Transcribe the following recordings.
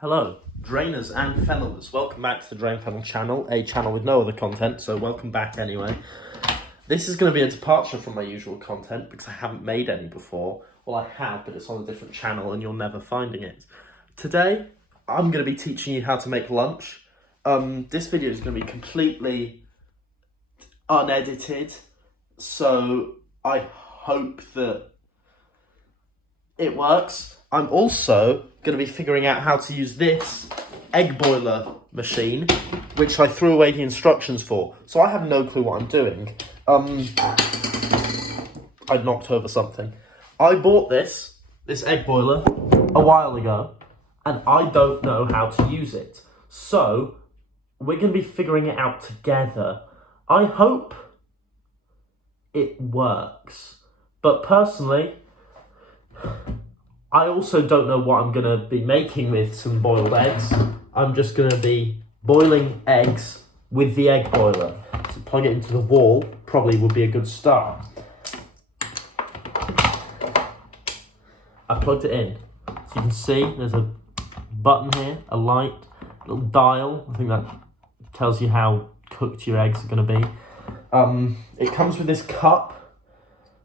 Hello, drainers and fennellers. Welcome back to the drainfennel channel, a channel with no other content, so welcome back anyway. This is going to be a departure from my usual content because I haven't made any before. Well, I have, but it's on a different channel and you're never finding it. Today, I'm going to be teaching you how to make lunch. This video is going to be completely unedited, so I hope that it works. I'm also going to be figuring out how to use this egg boiler machine, which I threw away the instructions for. So I have no clue what I'm doing. I knocked over something. I bought this egg boiler a while ago, and I don't know how to use it. So we're going to be figuring it out together. I hope it works. But personally, I also don't know what I'm going to be making with some boiled eggs. I'm just going to be boiling eggs with the egg boiler. So plug it into the wall probably would be a good start. I plugged it in. So you can see there's a button here, a light, a little dial. I think that tells you how cooked your eggs are going to be. It comes with this cup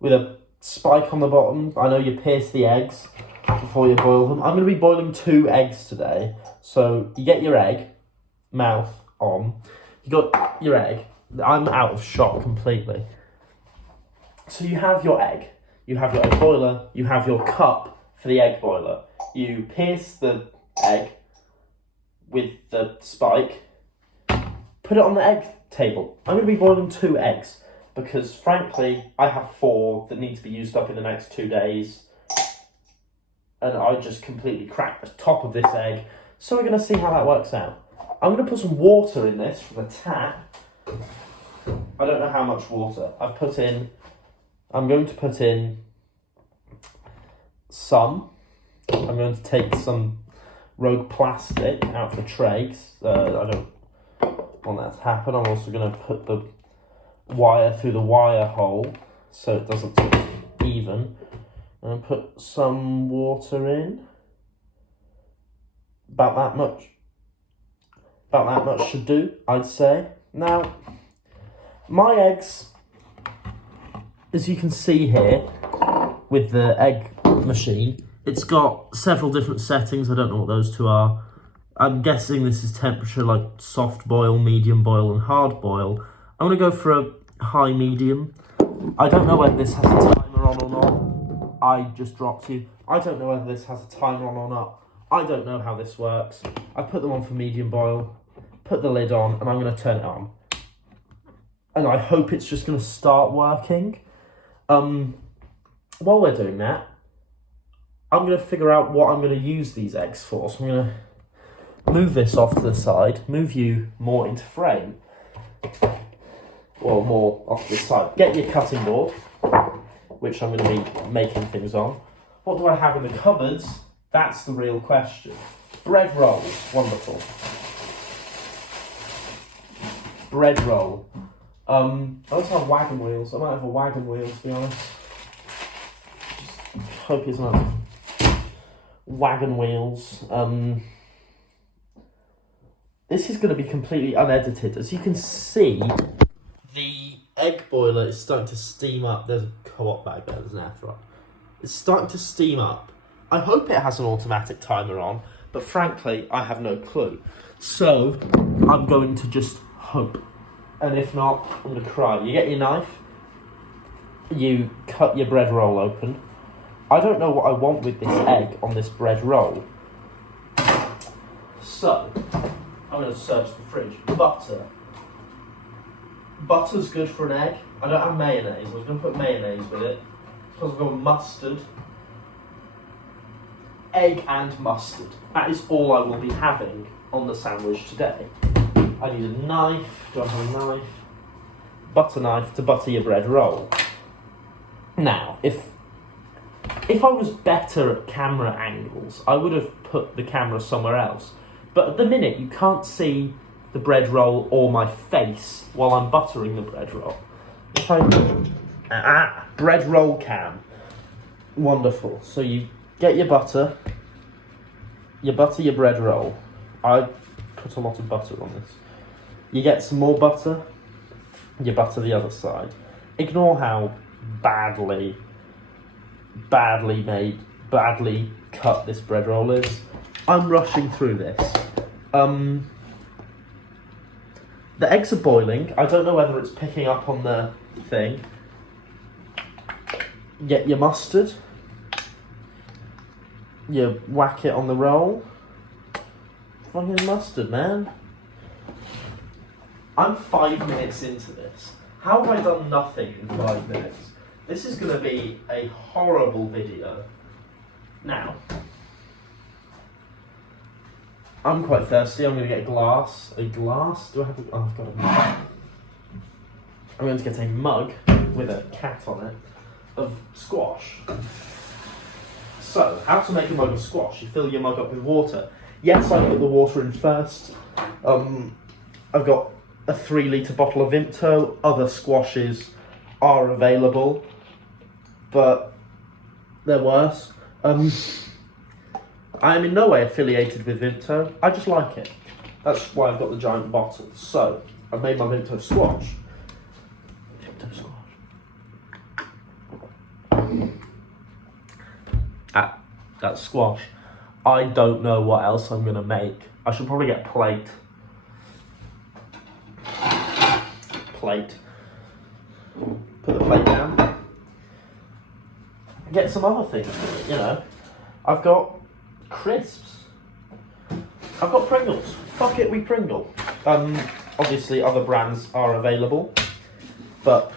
with a spike on the bottom. I know you pierce the eggs before you boil them. I'm going to be boiling 2 eggs today. So you get your egg, mouth on. You got your egg. I'm out of shot completely. So you have your egg. You have your egg boiler. You have your cup for the egg boiler. You pierce the egg with the spike. Put it on the egg table. I'm going to be boiling 2 eggs because, frankly, I have 4 that need to be used up in the next 2 days. And I just completely cracked the top of this egg. So we're going to see how that works out. I'm going to put some water in this from the tap. I don't know how much water. I'm going to put in some. I'm going to take some rogue plastic out of the tray. I don't want that to happen. I'm also going to put the wire through the wire hole so it doesn't touch even. And put some water in. About that much should do, I'd say. Now, my eggs, as you can see here, with the egg machine, it's got several different settings. I don't know what those 2 are. I'm guessing this is temperature like soft boil, medium boil, and hard boil. I'm going to go for a high medium. I don't know whether this has a timer on or not. I just dropped you. I don't know whether this has a timer on or not. I don't know how this works. I put them on for medium boil, put the lid on, and I'm going to turn it on. And I hope it's just going to start working. While we're doing that, I'm going to figure out what I'm going to use these eggs for. So I'm going to move this off to the side, move you more into frame. Well, more off to the side. Get your cutting board, which I'm going to be making things on. What do I have in the cupboards? That's the real question. Bread rolls, wonderful. Bread roll. I also have wagon wheels. I might have a wagon wheel, to be honest. Just hope it's not wagon wheels. This is going to be completely unedited. As you can see, the egg boiler is starting to steam up. There's a co-op bag there, there's an air fryer. It's starting to steam up. I hope it has an automatic timer on, but frankly, I have no clue. So, I'm going to just hope. And if not, I'm going to cry. You get your knife, you cut your bread roll open. I don't know what I want with this egg on this bread roll. So, I'm going to search the fridge. Butter. Butter's good for an egg. I don't have mayonnaise. I was going to put mayonnaise with it. Because I've got mustard. Egg and mustard. That is all I will be having on the sandwich today. I need a knife. Do I have a knife? Butter knife to butter your bread roll. Now, if I was better at camera angles, I would have put the camera somewhere else. But at the minute, you can't see the bread roll or my face while I'm buttering the bread roll. If I bread roll cam. Wonderful. So you get your butter, You butter your bread roll. I put a lot of butter on this. You get some more butter, you butter the other side. Ignore how badly made, badly cut this bread roll is. I'm rushing through this. The eggs are boiling. I don't know whether it's picking up on the thing. Get your mustard. You whack it on the roll. Fucking mustard, man. I'm 5 minutes into this. How have I done nothing in 5 minutes? This is going to be a horrible video. Now, I'm quite thirsty. I'm going to get a glass. A glass? Do I have a... Oh, I've got a mug. I'm going to get a mug with a cat on it of squash. So, how to make a mug of squash? You fill your mug up with water. Yes, I put the water in first. I've got a 3-litre bottle of Vimto. Other squashes are available, but they're worse. I am in no way affiliated with Vimto. I just like it. That's why I've got the giant bottle. So, I've made my Vimto squash. Vimto squash. That's squash. I don't know what else I'm going to make. I should probably get a plate. Put the plate down. Get some other things, you know. I've got crisps. I've got Pringles. Fuck it, we Pringle. Obviously other brands are available, but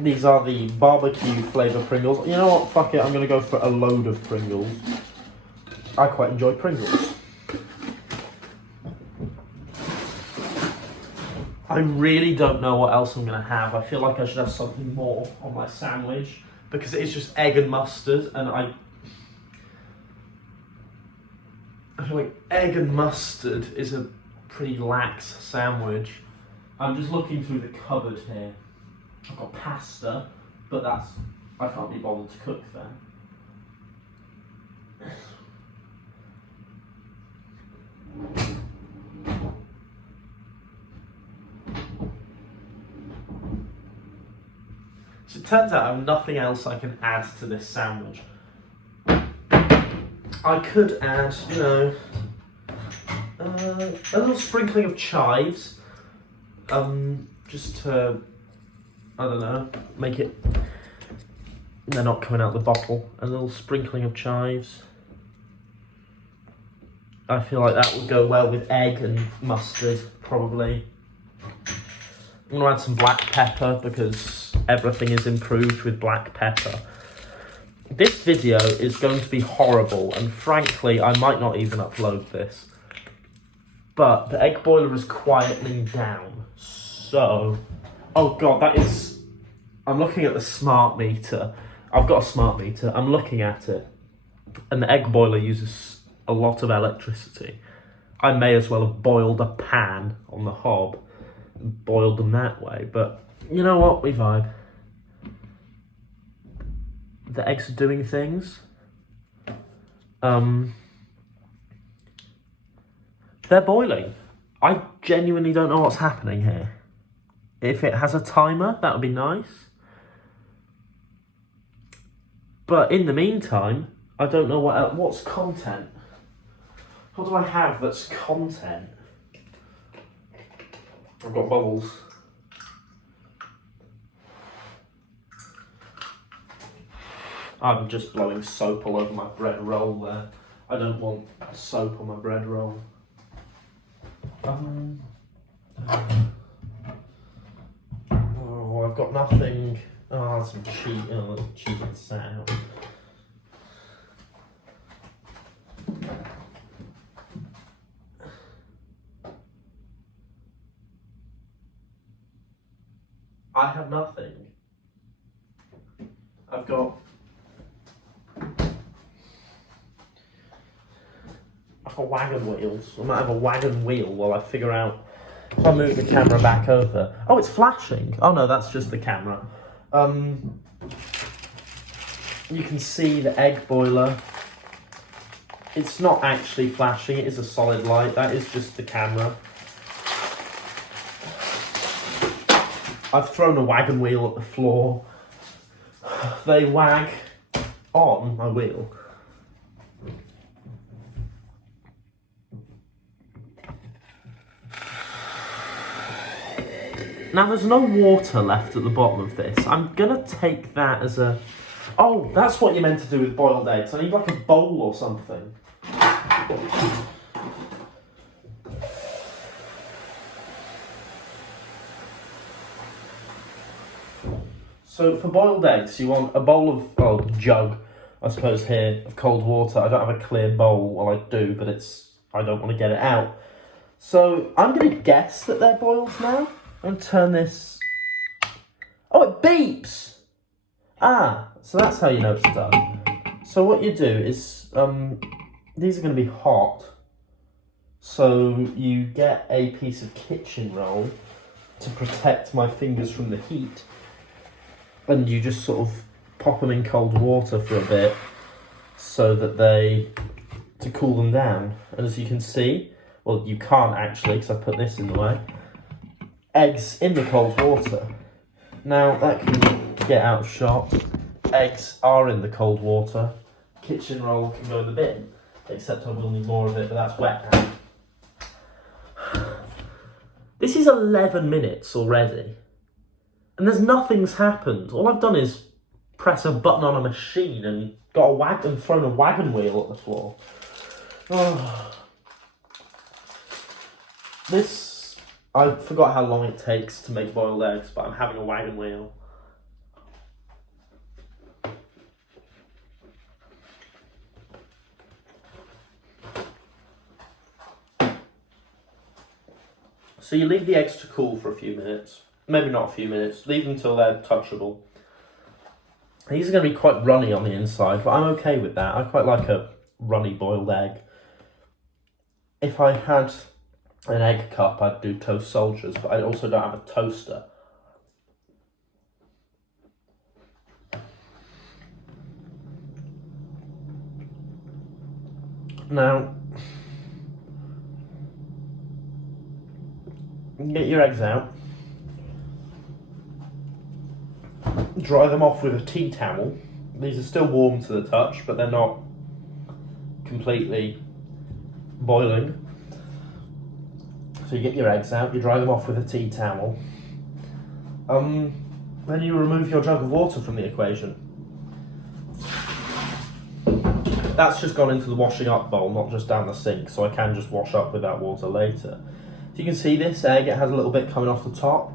these are the barbecue flavour Pringles. You know what, fuck it, I'm going to go for a load of Pringles. I quite enjoy Pringles. I really don't know what else I'm going to have. I feel like I should have something more on my sandwich, because it is just egg and mustard, and I feel like egg and mustard is a pretty lax sandwich. I'm just looking through the cupboard here. I've got pasta, but I can't be bothered to cook that. So it turns out I have nothing else I can add to this sandwich. I could add, you know, a little sprinkling of chives, just to, I don't know, make it, they're not coming out the bottle, a little sprinkling of chives. I feel like that would go well with egg and mustard, probably. I'm going to add some black pepper, because everything is improved with black pepper. This video is going to be horrible, and frankly, I might not even upload this. But the egg boiler is quietening down, so... Oh god, that is... I'm looking at the smart meter. I've got a smart meter, I'm looking at it. And the egg boiler uses a lot of electricity. I may as well have boiled a pan on the hob and boiled them that way, but you know what, we vibe. The eggs are doing things. They're boiling. I genuinely don't know what's happening here. If it has a timer, that would be nice. But in the meantime, I don't know what's content. What do I have that's content? I've got bubbles. I'm just blowing soap all over my bread roll there. I don't want soap on my bread roll. Oh, I've got nothing. Oh, some cheese. Oh, cheese and sat out. I have nothing. I've got wagon wheels. I might have a wagon wheel while I figure out if I move the camera back over. Oh, it's flashing. Oh no, that's just the camera. You can see the egg boiler It's not actually flashing, it is a solid light. That is just the camera. I've thrown a wagon wheel at the floor. They wag on my wheel. Now there's no water left at the bottom of this. I'm gonna take that as a... Oh, that's what you're meant to do with boiled eggs. I need like a bowl or something. So for boiled eggs, you want a bowl of, well, jug, I suppose here, of cold water. I don't have a clear bowl, well I do, but I don't want to get it out. So I'm going to guess that they're boiled now. I'm going to turn this... Oh, it beeps! Ah, so that's how you know it's done. So what you do is, these are going to be hot. So you get a piece of kitchen roll to protect my fingers from the heat. And you just sort of pop them in cold water for a bit so that to cool them down. And as you can see, well, you can't actually because I put this in the way, eggs in the cold water. Now that can get out of shot. Eggs are in the cold water. Kitchen roll can go in the bin, except I will need more of it, but that's wet now. This is 11 minutes already. And nothing's happened. All I've done is press a button on a machine and thrown a wagon wheel at the floor. Oh. I forgot how long it takes to make boiled eggs, but I'm having a wagon wheel. So you leave the eggs to cool for a few minutes. Maybe not a few minutes. Leave them until they're touchable. These are going to be quite runny on the inside, but I'm okay with that. I quite like a runny boiled egg. If I had an egg cup, I'd do toast soldiers, but I also don't have a toaster. Now, get your eggs out. Dry them off with a tea towel. These are still warm to the touch, but they're not completely boiling. So you get your eggs out, you dry them off with a tea towel. Then you remove your jug of water from the equation. That's just gone into the washing up bowl, not just down the sink, so I can just wash up with that water later. So you can see this egg, it has a little bit coming off the top.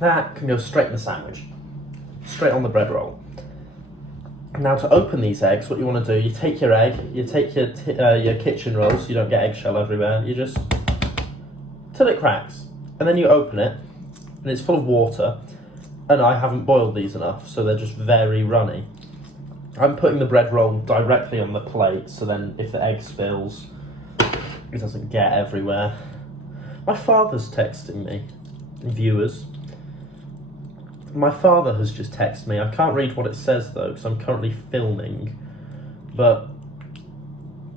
That can go straight in the sandwich, straight on the bread roll. Now to open these eggs, what you want to do, you take your egg, you take your kitchen roll so you don't get eggshell everywhere, you just, till it cracks, and then you open it, and it's full of water, and I haven't boiled these enough, so they're just very runny. I'm putting the bread roll directly on the plate, so then if the egg spills, it doesn't get everywhere. My father's texting me, viewers. My father has just texted me. I can't read what it says though, because I'm currently filming. But,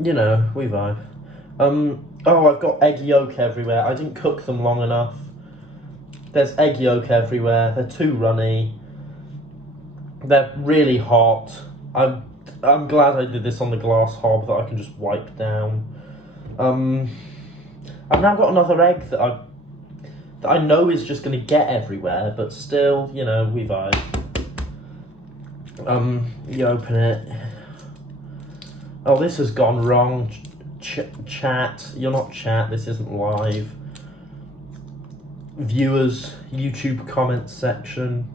you know, we vibe. Oh, I've got egg yolk everywhere. I didn't cook them long enough. There's egg yolk everywhere. They're too runny. They're really hot. I'm glad I did this on the glass hob that I can just wipe down. I've now got another egg that I know is just going to get everywhere, but still, you know, we vibe. You open it. Oh, this has gone wrong. Chat. You're not chat. This isn't live. Viewers, YouTube comment section.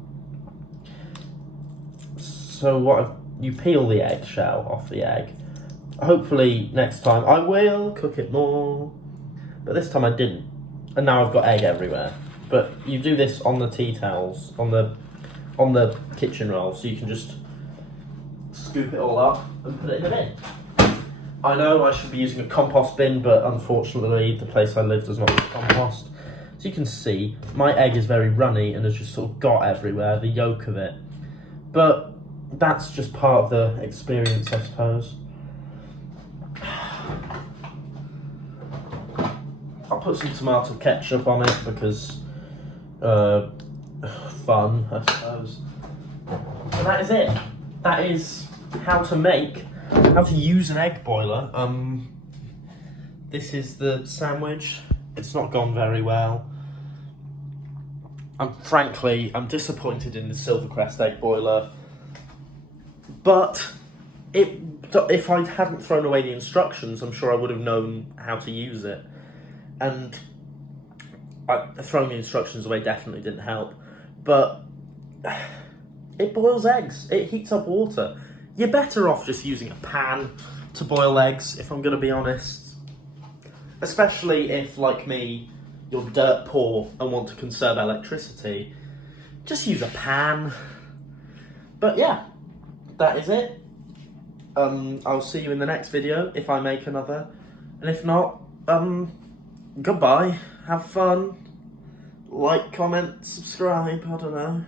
So you peel the eggshell off the egg. Hopefully next time I will cook it more, but this time I didn't. And now I've got egg everywhere. But you do this on the tea towels, on the kitchen roll, so you can just scoop it all up and put it in the bin. I know I should be using a compost bin, but unfortunately the place I live does not use compost. So you can see, my egg is very runny and has just sort of got everywhere, the yolk of it. But that's just part of the experience, I suppose. I'll put some tomato ketchup on it because fun, I suppose. And that is it. That is how to use an egg boiler. This is the sandwich. It's not gone very well. Frankly, I'm disappointed in the Silvercrest egg boiler. But if I hadn't thrown away the instructions, I'm sure I would have known how to use it. And throwing the instructions away definitely didn't help. But it boils eggs. It heats up water. You're better off just using a pan to boil eggs, if I'm going to be honest. Especially if, like me, you're dirt poor and want to conserve electricity. Just use a pan. But yeah, that is it. I'll see you in the next video if I make another. And if not, goodbye. Have fun. Like, comment, subscribe, I don't know.